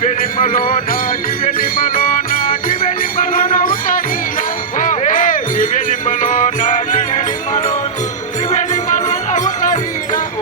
Give it him give it him.